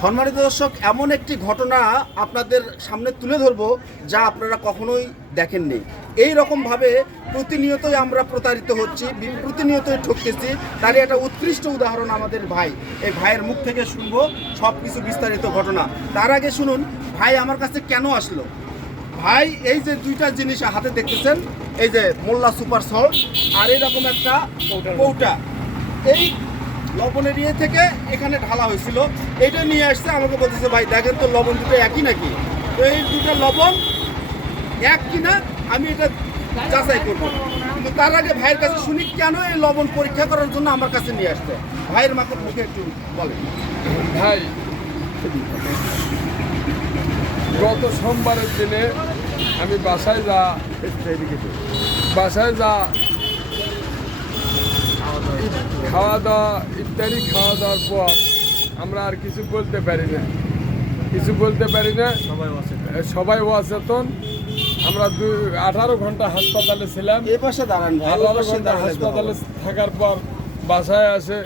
সম্মানিত দর্শক, এমন একটি ঘটনা আপনাদের সামনে তুলে ধরবো যা আপনারা কখনোই দেখেননি। এই রকমভাবে প্রতিনিয়তই আমরা প্রতারিত হচ্ছি, প্রতিনিয়তই ঠকতেছি। তারই একটা উৎকৃষ্ট উদাহরণ আমাদের ভাই। এই ভাইয়ের মুখ থেকে শুনবো সব কিছু বিস্তারিত ঘটনা। তার আগে শুনুন ভাই আমার কাছে কেন আসলো। ভাই এই যে দুইটা জিনিস হাতে দেখতেছেন, এই যে মোল্লা সুপার সল্ট আর এরকম একটা কৌটা, এই লবণের ইয়ে থেকে এখানে ঢালা হয়েছিল, এটা নিয়ে আসছে। আমাকে বলতেছে ভাই দেখেন তো লবণ দুটো একই নাকি। তো এই দুটো লবণ এক কিনা আমি এটা যাচাই করবো, কিন্তু তার আগে ভাইয়ের কাছে শুনি কেন এই লবণ পরীক্ষা করার জন্য আমার কাছে নিয়ে আসছে। ভাইয়ের মাকে মুখে একটু বলেন। ভাই গত সোমবারের দিনে আমি বাসায় যা খাওয়া দাওয়া ইত্যাদি খাওয়া দাওয়ার পর আমরা আর কিছু বলতে পারি না, সবাই অচেতন। আমরা 18 ঘন্টা হাসপাতালে ছিলাম। 18 ঘন্টা হাসপাতালে থাকার পর বাসায় আসে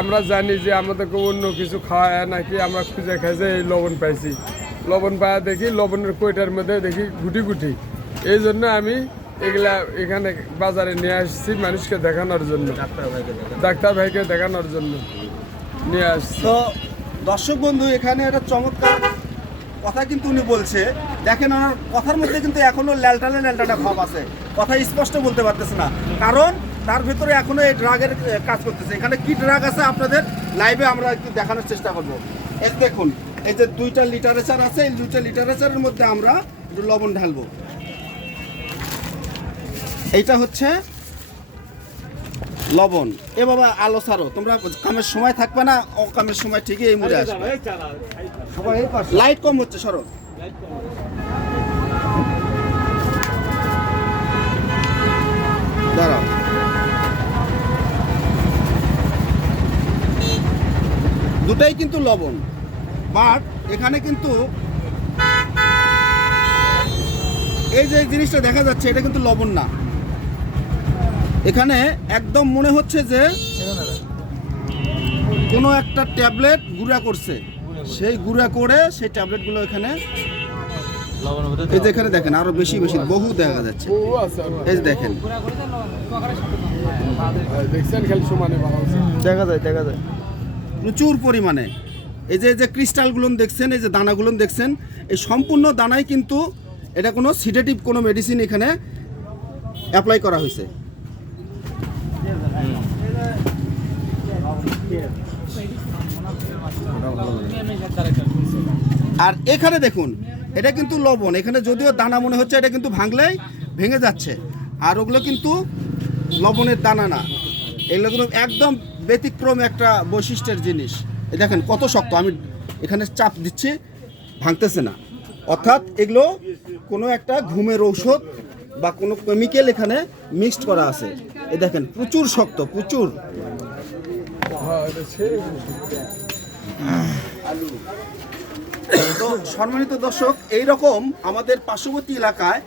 আমরা জানি যে আমাদেরকে অন্য কিছু খাওয়ায় নাকি। আমরা খুঁজে খাইছে এই লবণ পাইছি, লবণ পাওয়া দেখি লবণের কইটার মধ্যে দেখি গুটি গুটি। এই জন্য আমি এগুলা এখানে বাজারে নিয়ে আসছি মানুষকে দেখানোর জন্য, ডাক্তার ভাইকে দেখানোর জন্য নিয়ে আসছি। তো দর্শক বন্ধু, এখানে একটা চমৎকার কথা কিন্তু উনি বলছে। দেখেন ওনার কথার মধ্যে কিন্তু এখনো ল্যালটাটা ভাব আছে, কথা স্পষ্ট বলতে পারতেছে না, কারণ তার ভিতরে এখনো এই ড্রাগের কাজ করতেছে। এখানে কি ড্রাগ আছে আপনাদের লাইভে আমরা একটু দেখানোর চেষ্টা করবো। এই দেখুন, এই যে 2টা লিটারেচার আছে, এই 2টা লিটারেচারের মধ্যে আমরা একটু লবণ ঢালবো। এইটা হচ্ছে লবণ। এ বাবা আলো ছাড়ো, তোমরা কামের সময় থাকবে না, অকামের সময় ঠিকই এই মুড়ে আসবে। লাইট কম হচ্ছে, সরো। দাঁড়াও, দুটাই কিন্তু লবণ, বাট এখানে কিন্তু এই যে জিনিসটা দেখা যাচ্ছে এটা কিন্তু লবণ না। এখানে একদম মনে হচ্ছে যে কোনো একটা ট্যাবলেট গুঁড়া করছে, সেই গুঁড়া করে সেই ট্যাবলেটগুলো এখানে, এই যে এখানে দেখেন আরো বেশি বেশি বহু দেখা যাচ্ছে। এই যে দেখেন দেখা যায় প্রচুর পরিমাণে। এই যে ক্রিস্টালগুলো দেখছেন, এই যে দানাগুলো দেখছেন, এই সম্পূর্ণ দানাই কিন্তু এটা কোনো সিডেটিভ কোনো মেডিসিন এখানে অ্যাপ্লাই করা হয়েছে। আর এখানে দেখুন এটা কিন্তু লবণ, এখানে যদিও দানা মনে হচ্ছে, এটা কিন্তু ভাঙলেই ভেঙে যাচ্ছে। আর ওগুলো কিন্তু লবণের দানা না, এগুলো একদম ব্যতিক্রম একটা বৈশিষ্ট্যের জিনিস। এই দেখেন কত শক্ত, আমি এখানে চাপ দিচ্ছি, ভাঙতেছে না। অর্থাৎ এগুলো কোনো একটা ঘুমের ঔষধ বা কোনো কেমিক্যাল এখানে মিক্সড করা আছে। এই দেখেন প্রচুর শক্ত, প্রচুর। তো সম্মানিত দর্শক, এইরকম আমাদের পার্শ্ববর্তী এলাকায়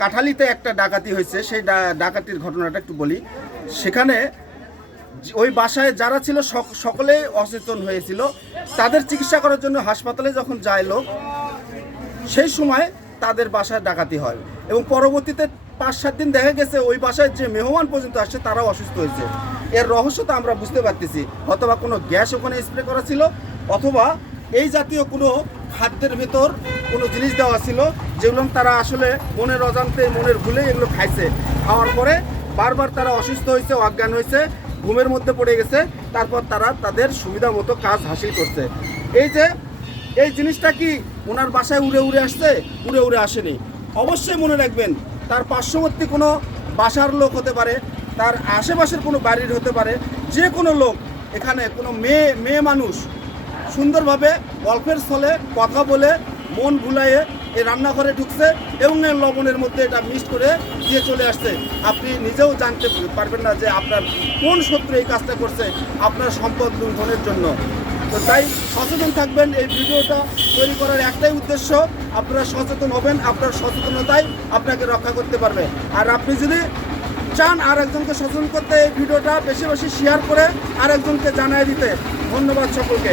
কাঠালিতে একটা ডাকাতি হয়েছে। সেই ডাকাতির ঘটনাটা একটু বলি। সেখানে ওই বাসায় যারা ছিল সকলে অচেতন হয়েছিল। তাদের চিকিৎসা করার জন্য হাসপাতালে যখন যায় লোক, সেই সময় তাদের বাসায় ডাকাতি হয় এবং পরবর্তীতে 5-7 দিন দেখা গেছে ওই বাসায় যে মেহমান পর্যন্ত আসছে তারাও অসুস্থ হয়েছে। এর রহস্যটা আমরা বুঝতে পারতেছি, অথবা কোনো গ্যাস ওখানে স্প্রে করা ছিল, অথবা এই জাতীয় কোনো খাদ্যের ভেতর কোনো জিনিস দেওয়া ছিল যেগুলো তারা আসলে মনের অজান্তে, মনের ভুলে এগুলো খাইছে। খাওয়ার পরে বারবার তারা অসুস্থ হয়েছে, অজ্ঞান হয়েছে, ঘুমের মধ্যে পড়ে গেছে। তারপর তারা তাদের সুবিধা মতো কাজ হাসিল করছে। এই জিনিসটা কি ওনার বাসায় উড়ে আসছে? উড়ে আসেনি। অবশ্যই মনে রাখবেন, তার পার্শ্ববর্তী কোনো বাসার লোক হতে পারে, তার আশেপাশের কোনো বাড়ির হতে পারে, যে কোনো লোক। এখানে কোনো মেয়ে মানুষ সুন্দরভাবে গল্পের ছলে কথা বলে মন ভুলাইয়ে এই রান্নাঘরে ঢুকছে এবং লবণের মধ্যে এটা মিক্সড করে দিয়ে চলে আসছে। আপনি নিজেও জানতে পারবেন না যে আপনার কোন শত্রু এই কাজটা করছে আপনার সম্পদ লুণ্ঠনের জন্য। তো তাই সচেতন থাকবেন। এই ভিডিওটা তৈরি করার একটাই উদ্দেশ্য, আপনারা সচেতন হবেন, আপনার সচেতনতাই আপনাকে রক্ষা করতে পারবে। আর আপনি যদি চান আর একজনকে সচেতন করতে, এই ভিডিওটা বেশি বেশি শেয়ার করে আর একজনকে জানিয়ে দিতে। ধন্যবাদ সকলকে।